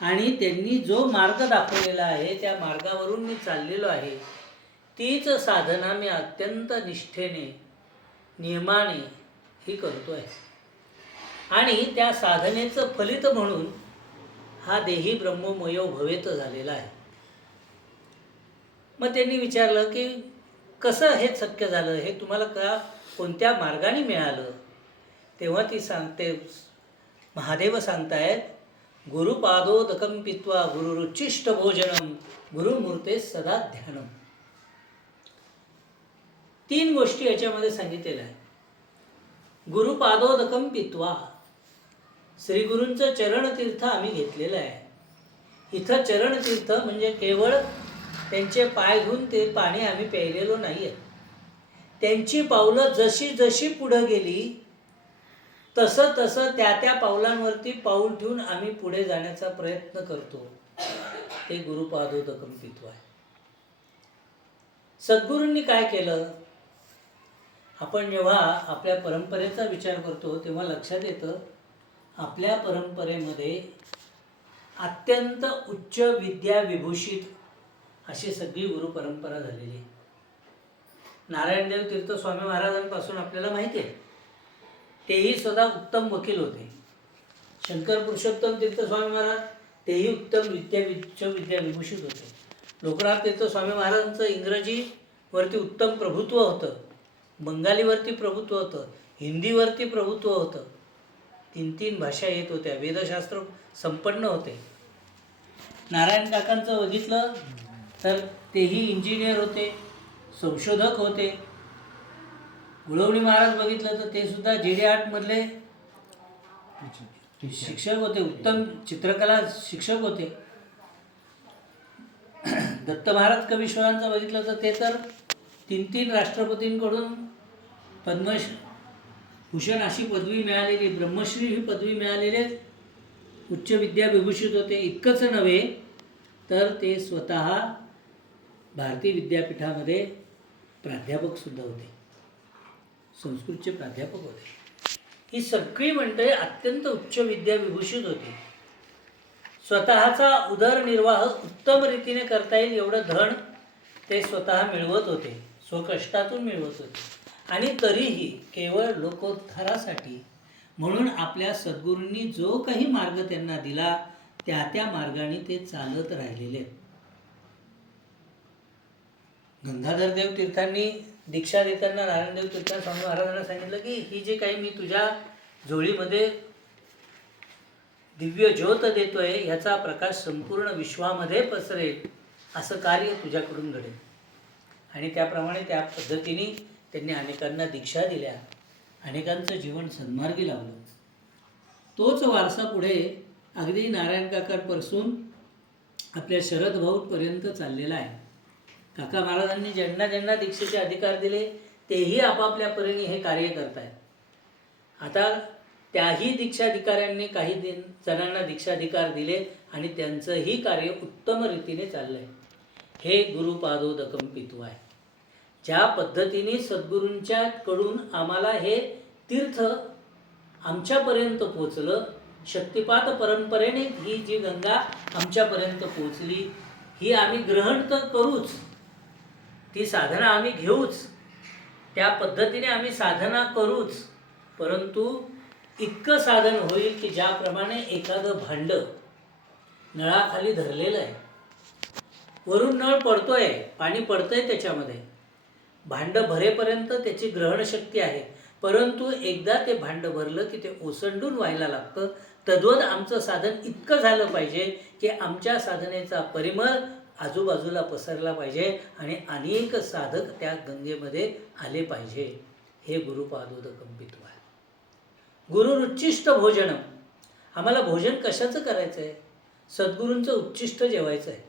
आणि त्यांनी जो मार्ग दाखवलेला आहे त्या मार्गावरून मी चाललेलो आहे. तीच साधना मी अत्यंत निष्ठेने नियमाने ही करतो आहे. आणि त्या साधनेचं फलित म्हणून हा देही ब्रह्ममयो भवेत झालेला आहे. मग त्यांनी विचारलं की कसं हे शक्य झालं, हे तुम्हाला कोणत्या मार्गाने मिळालं. तेव्हा ती सांगते, महादेव सांगतायत, गुरुपादोदकं पित्वा गुरुरुचिष्ट भोजनम गुरुमूर्ते सदा ध्यानम. 3 गोष्टी याच्यामध्ये सांगितलेल्या आहेत. गुरुपादोदकं पित्वा, श्रीगुरूंचं चरणतीर्थ आम्ही घेतलेलं आहे. इथं चरणतीर्थ म्हणजे केवळ त्यांचे पाय धुवून ते पाणी आम्ही प्यायलेलो नाही आहे. त्यांची पावलं जशी जशी पुढं गेली तसं तसं त्या पावलांवरती पाऊल ठेवून आम्ही पुढे जाण्याचा प्रयत्न करतो. ते गुरुपादोदकं पित्वा आहे. सद्गुरूंनी काय केलं, आपण जेव्हा आपल्या परंपरेचा विचार करतो तेव्हा लक्षात येतं, आपल्या परंपरेमध्ये अत्यंत उच्च विद्या विभूषित अशी सगळी गुरु परंपरा झालेली. नारायणदेव तीर्थ स्वामी महाराजांपासून आपल्याला माहिती आहे, तेही स्वतः उत्तम वकील होते. शंकर पुरुषोत्तम तीर्थ स्वामी महाराज तेही उत्तम विद्या विभूषित होते. लोकनाथ तीर्थ स्वामी महाराजांचं इंग्रजीवरती उत्तम प्रभुत्व होतं, बंगालीवरती प्रभुत्व होतं, हिंदीवरती प्रभुत्व होतं. 3 भाषा येत होत्या, वेदशास्त्र संपन्न होते. नारायण काकांचं बघितलं तर तेही इंजिनियर होते, संशोधक होते. गुळवणी महाराज बघितलं तर ते सुद्धा JD आर्टमधले शिक्षक होते, उत्तम चित्रकला शिक्षक होते. दत्त महाराज कवीश्वरांचं बघितलं तर ते तर 3 राष्ट्रपतींकडून पद्मभूषण अशी पदवी मिळालेली, ब्रह्मश्री ही पदवी मिळालेले उच्च विद्या विभूषित होते. इतकंच नव्हे तर ते स्वतः भारतीय विद्यापीठामध्ये प्राध्यापकसुद्धा होते, संस्कृतचे प्राध्यापक होते. ही सगळी मंडळी अत्यंत उच्च विद्या विभूषित होती. स्वतःचा उदरनिर्वाह उत्तम रीतीने करता येईल एवढं धन ते स्वतः मिळवत होते, स्वकष्टातून मिळवत होते. आणि तरीही केवळ लोकोद्धारासाठी म्हणून आपल्या सद्गुरूंनी जो काही मार्ग त्यांना दिला त्या मार्गाने ते चालत राहिलेले. गंगाधरदेव तीर्थांनी दीक्षा देताना नारायणदेव तीर्थ स्वामी महाराजांना सांगितलं की ही जे काही मी तुझ्या झोळीमध्ये दिव्य ज्योत देतोय ह्याचा प्रकाश संपूर्ण विश्वामध्ये पसरेल, असं कार्य तुझ्याकडून घडेल. आणि त्याप्रमाणे त्या पद्धतीने त्यांनी अनेकांना दीक्षा दिल्या, अनेकांचं जीवन सन्मार्गी लावलं. तोच वारसा पुढे अगदी नारायण काकांपासून आपल्या शरद भाऊंपर्यंत चाललेला आहे. काका महाराजांनी ज्यांना ज्यांना दीक्षेचे अधिकार दिले तेही आपापल्या परीने हे कार्य करत आहेत. आता त्याही दीक्षाधिकाऱ्यांनी काही जणांना दीक्षाधिकार दिले आणि त्यांचंही कार्य उत्तम रीतीने चाललं आहे. हे गुरुपादोदकं पित्वा आहे. ज्या पद्धतीने सद्गुरूंच्याकडून आम्हाला हे तीर्थ आमच्यापर्यंत पोचलं, शक्तिपात परंपरेने ही जी गंगा आमच्यापर्यंत पोचली, ही आम्ही ग्रहण तर करूच, ती साधना आम्ही घेऊच, त्या पद्धतीने आम्ही साधना करूच. परंतु इतकं साधन होईल की ज्याप्रमाणे एखादं भांडं नळाखाली धरलेलं आहे, वरून नळ पडतोय, पाणी पडतंय त्याच्यामध्ये, भांडं भरेपर्यंत त्याची ग्रहणशक्ती आहे. परंतु एकदा ते भांडं भरलं की ते ओसंडून व्हायला लागतं. तद्वत आमचं साधन इतकं झालं पाहिजे की आमच्या साधनेचा परिमळ आजूबाजूला पसरला पाहिजे आणि अनेक साधक त्या गंगेमध्ये आले पाहिजे. हे गुरुपादोदकं पित्वा. गुरुरुच्चिष्ट भोजनम. आम्हाला भोजन कशाचं करायचं आहे? सद्गुरूंचं उच्चिष्ट जेवायचं आहे.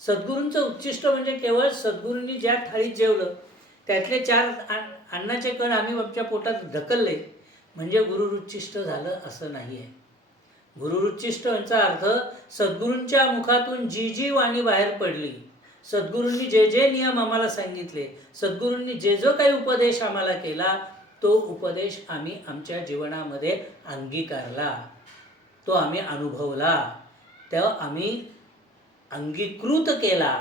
सद्गुरूंचं उच्चिष्ट म्हणजे केवळ सद्गुरूंनी ज्या थाळीत जेवलं त्यातले 4 अन्नाचे कण आम्ही आमच्या पोटात ढकलले म्हणजे गुरुरुच्चिष्ट झालं असं नाही आहे. गुरुरुच्चिष्ट यांचा अर्थ सद्गुरूंच्या मुखातून जी जी वाणी बाहेर पडली, सद्गुरूंनी जे जे नियम आम्हाला सांगितले, सद्गुरूंनी जे जो काही उपदेश आम्हाला केला, तो उपदेश आम्ही आमच्या जीवनामध्ये अंगीकारला, तो आम्ही अनुभवला. तेव्हा आम्ही अंगीकृत केला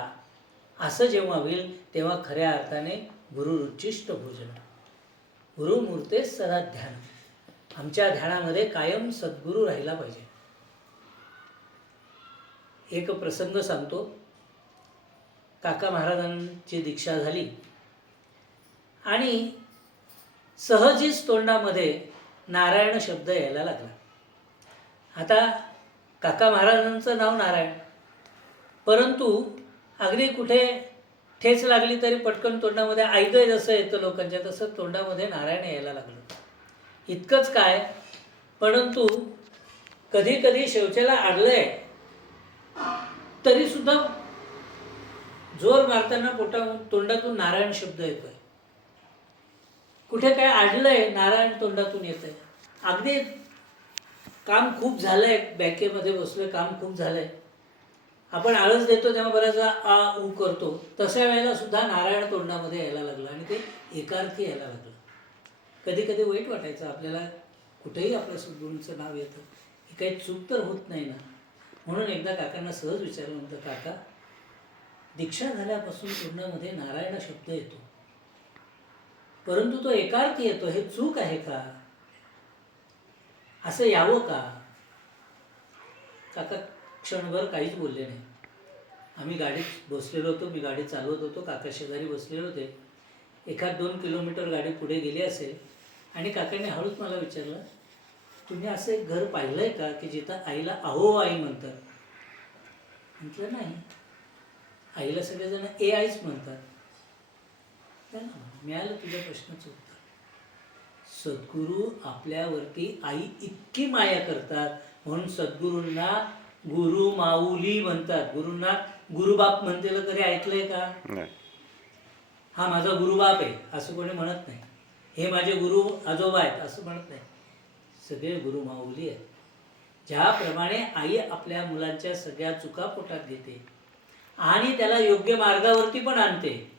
असं जेव्हा होईल तेव्हा खऱ्या अर्थाने गुरुरुचिष्ट भोजन, गुरुमूर्ते सदा ध्यान. आमच्या ध्यानामध्ये कायम सद्गुरू राहिला पाहिजे. एक प्रसंग सांगतो. काका महाराजांची दीक्षा झाली आणि सहजीच तोंडामध्ये नारायण शब्द यायला लागला. आता काका महाराजांचं नाव नारायण, परंतु अगदी कुठे ठेच लागली तरी पटकन तोंडामध्ये ऐकय जसं येतं लोकांच्या, तसं तोंडामध्ये नारायण यायला लागलं. इतकंच काय, परंतु कधी कधी शौचाला अडलंय तरी सुद्धा जोर मारताना तोंडातून नारायण शब्द येतोय. कुठे काय अडलंय, नारायण तोंडातून येतंय. अगदी काम खूप झालंय, बँकेमध्ये बसलोय, काम खूप झालंय, आपण आळस देतो तेव्हा बऱ्याच आ ऊ करतो, तशा वेळेला सुद्धा नारायण तोंडामध्ये यायला लागलं आणि ते एकार्थी यायला लागलं. कधी कधी वाईट वाटायचं आपल्याला, कुठेही आपल्या सद्गुरूंचं नाव येतं, ही काही चूक तर होत नाही ना. म्हणून एकदा काकांना सहज विचारलं, म्हणतं काका, दीक्षा झाल्यापासून तोंडामध्ये नारायण शब्द येतो, परंतु तो एकार्थी येतो, हे चूक आहे का? असं यावं का? काका क्षणभर काहीच बोलले नाही. आम्ही गाडीत बसलेलो होतो, मी गाडी चालवत होतो, काका शेजारी बसलेले होते. 1-2 किलोमीटर गाडी पुढे गेली असेल आणि काकांनी हळूच मला विचारलं, तुम्ही असं एक घर पाहिलं आहे का की जिथं आईला अहो आई म्हणतात? म्हटलं नाही, आईला सगळेजण ए आईच म्हणतात. मिळालं तुझ्या प्रश्नाचं उत्तर. सद्गुरू आपल्यावरती आई इतकी माया करतात म्हणून सद्गुरूंना गुरु माऊली म्हणतात. गुरूंना गुरुबाप म्हणतेलं कधी ऐकलंय का? हा माझा गुरुबाप आहे असं कोणी म्हणत नाही. हे माझे गुरु आजोबा आहेत असं म्हणत नाही. सगळे गुरु माऊली आहेत. ज्याप्रमाणे आई आपल्या मुलांच्या सगळ्या चुका पोटात घेते आणि त्याला योग्य मार्गावरती पण आणते,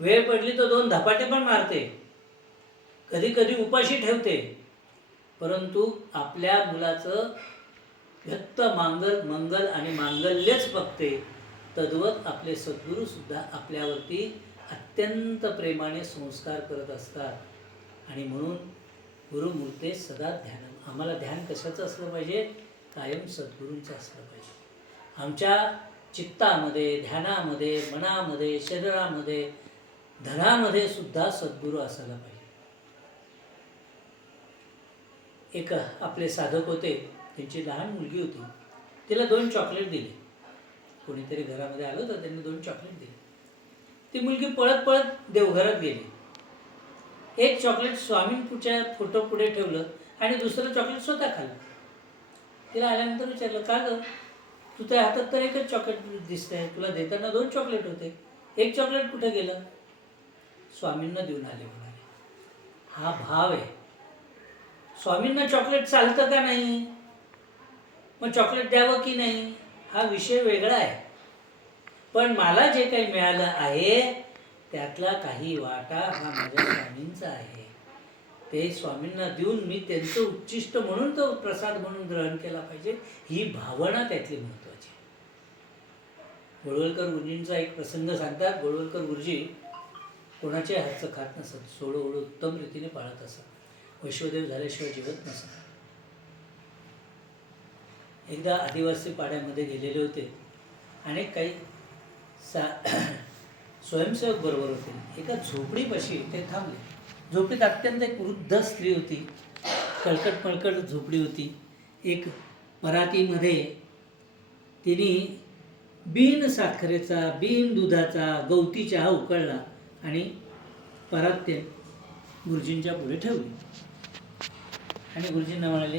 वेळ पडली तर 2 धपाटे पण मारते, कधी कधी उपाशी ठेवते, परंतु आपल्या मुलाचं व्यक्त मंगल आणि मांगल्यच बघते. तद्वत आपले सद्गुरू सुद्धा आपल्यावरती अत्यंत प्रेमाने संस्कार करत असतात आणि म्हणून गुरुमूर्ते सदा ध्यान. आम्हाला ध्यान कशाचं असलं पाहिजे? कायम सद्गुरूंचं असलं पाहिजे. आमच्या चित्तामध्ये, ध्यानामध्ये, मनामध्ये, शरीरामध्ये, धनामध्ये सुद्धा सद्गुरू असायला पाहिजे. एक आपले साधक होते, त्यांची लहान मुलगी होती, तिला 2 चॉकलेट दिले. कोणीतरी घरामध्ये आलं तर त्यांनी 2 चॉकलेट दिले. ती मुलगी पळत पळत देवघरात गेली. एक चॉकलेट स्वामींच्या फोटो पुढे ठेवलं आणि दुसरं चॉकलेट स्वतः खाल्लं. तिला आल्यानंतर विचारलं, का गं, तुझ्या हातात तर एकच चॉकलेट दिसतंय, तुला देताना 2 चॉकलेट होते, एक चॉकलेट कुठे गेलं? स्वामींना देऊन आले म्हणाले. हा भाव आहे. स्वामींना चॉकलेट चालतं का नाही? मग चॉकलेट द्यावं की नाही हा विषय वेगळा आहे. पण मला जे काही मिळालं आहे त्यातला काही वाटा हा माझ्या स्वामींचा आहे. ते स्वामींना देऊन मी त्यांचं उच्चिष्ट म्हणून तो प्रसाद म्हणून ग्रहण केला पाहिजे, ही भावना त्यातली महत्त्वाची. गोळवलकर गुरुजींचा एक प्रसंग सांगतात. गोळवलकर गुरुजी कोणाच्या हातचं खात नसत, सोडं उत्तम रीतीने पाळत असत, वैश्वदेव झाल्याशिवाय जेवत नसत. एकदा आदिवासी पाड्यामध्ये गेलेले होते आणि काही स्वयंसेवक बरोबर होते. एका झोपडीपाशी ते थांबले. झोपडीत अत्यंत एक वृद्ध स्त्री होती, कळकट पळकट झोपडी होती. एक परातीमध्ये तिने बिन साखरेचा, बिन दुधाचा गवती चहा उकळला आणि परात ते गुरुजींच्या पुढे ठेवली आणि गुरुजींना म्हणाले,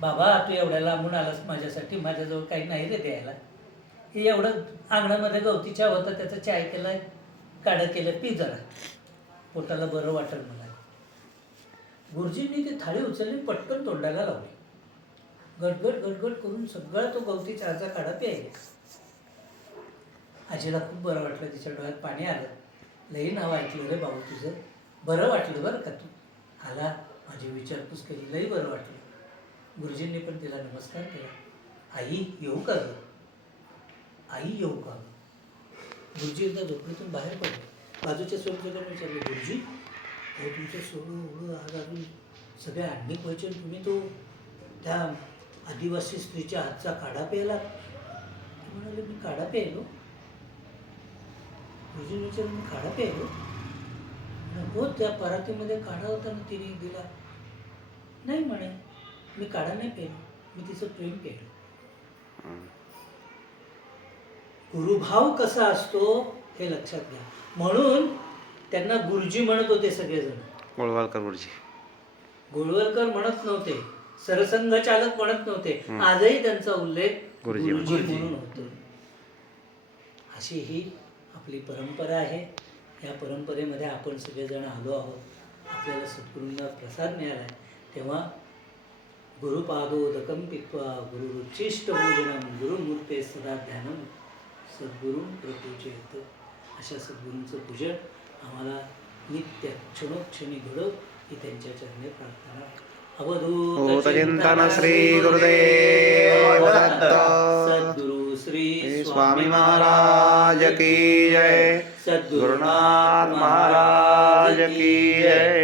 बाबा तू एवढ्या लांबून आलास माझ्यासाठी, माझ्याजवळ काही नाही रे द्यायला. हे एवढं अंगणामध्ये गवती चहा होता, त्याचं चाय केलं, काढं केलं, पी जरा, पोटाला बरं वाटेल मला. गुरुजींनी ती थाळी उचलली, पटकन तोंडाला लावली, गडगड गडगड करून सगळा तो गवती चहाचा काढा प्यायला. आजीला खूप बरं वाटलं, तिच्या डोळ्यात पाणी आलं. लई नाव ऐकलं रे भाऊ तुझं, बरं वाटलं बरं का, तू आला, माझी विचारपूस केली, लई बरं वाटलं. गुरुजींनी पण तिला नमस्कार केला. आई येऊ का ग? आई येऊ का? गुरुजी एकदा झोपडीतून बाहेर पडले. बाजूच्या स्वयंसेवकाने विचारले, गुरुजी अहो तुमचं सोडून एवढं आज अजून सगळे आणणी व्हायचे, तुम्ही तो त्या आदिवासी स्त्रीच्या हातचा काढा प्यायला? ते म्हणाले, मी काढा प्यायलो? गुरुजी विचारले, मी काढा प्यायलो? हो, त्या परातीमध्ये काढा होता ना, तिने दिला. नाही म्हणे, मी काढा नाही प्यायलो, मी तिचं प्रेम प्यायलो. गुरुभाव कसा असतो हे लक्षात घ्या. म्हणून त्यांना गुरुजी म्हणत होते सगळेजण. गोळवलकर गुरुजी. गोळवलकर म्हणत नव्हते, सरसंघचालक म्हणत नव्हते. आजही त्यांचा उल्लेख गुरुजी म्हणून होतो. अशी ही आपली परंपरा आहे. या परंपरेमध्ये आपण सगळेजण आलो आहोत. आपल्याला सद्गुरूंना प्रसाद मिळाला आहे. तेव्हा गुरुपादोदकं पित्वा गुरुरुचिष्ट भोजनम गुरुमूर्ते सदा ध्यानम सद्गुरू प्रपूजयेत. अशा सद्गुरूंचं पूजन आम्हाला नित्य क्षणोक्षणी घडो ही त्यांच्या चरणी प्रार्थना. अवधूत चिंतन श्री गुरुदेव दत्त. सद्गुरु श्री स्वामी महाराज की जय. सद्गुरुनाथ महाराज की जय.